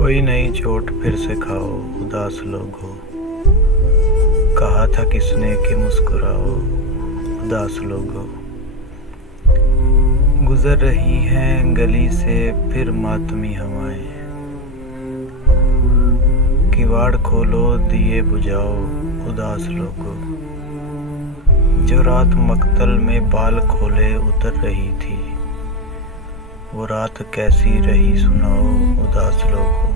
कोई नई चोट फिर से खाओ उदास लोगो। कहा था किसने कि मुस्कुराओ उदास लोगो। गुजर रही हैं गली से फिर मातमी हवाएं। किवाड़ खोलो दिए बुझाओ उदास लोगो। जो रात मक्तल में बाल खोले उतर रही थी, वो रात कैसी रही सुनाओ उदास लोगो।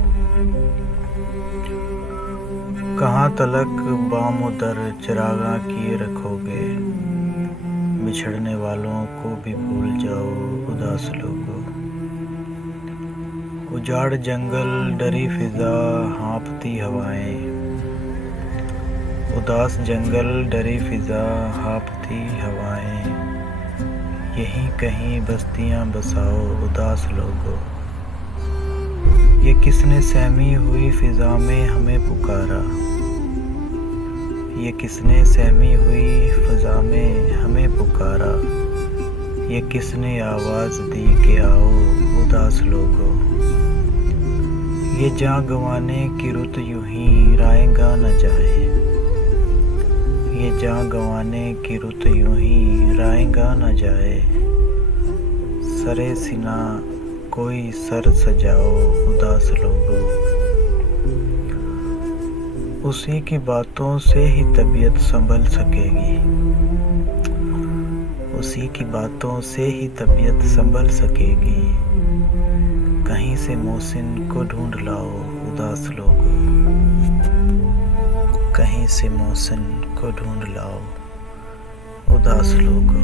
कहाँ तलक बामुदर चिरागा किए रखोगे, बिछड़ने वालों को भी भूल जाओ उदास लोगो। उजाड़ जंगल डरी फिजा हाँफती हवाएं। उदास जंगल डरी फिजा हाँफती हवाएं। यहीं कहीं बस्तियां बसाओ उदास लोगो। ये किसने सहमी हुई फिजा में हमें पुकारा। ये किसने सहमी हुई फिजा में हमें पुकारा। ये किसने आवाज़ दी कि आओ उदास लोगो। ये जान गंवाने की रुत यूं ही राएगा न जाए। ये जान गंवाने की रुत यूं ही राएगा न जाए। सरे सिना कोई सर सजाओ उदास लोगो। उसी की बातों से ही तबीयत संभल सकेगी। उसी की बातों से ही तबीयत संभल सकेगी। कहीं से मोहसिन को ढूंढ लाओ उदास लोगो। कहीं से मोहसिन को ढूंढ लाओ उदास लोगो।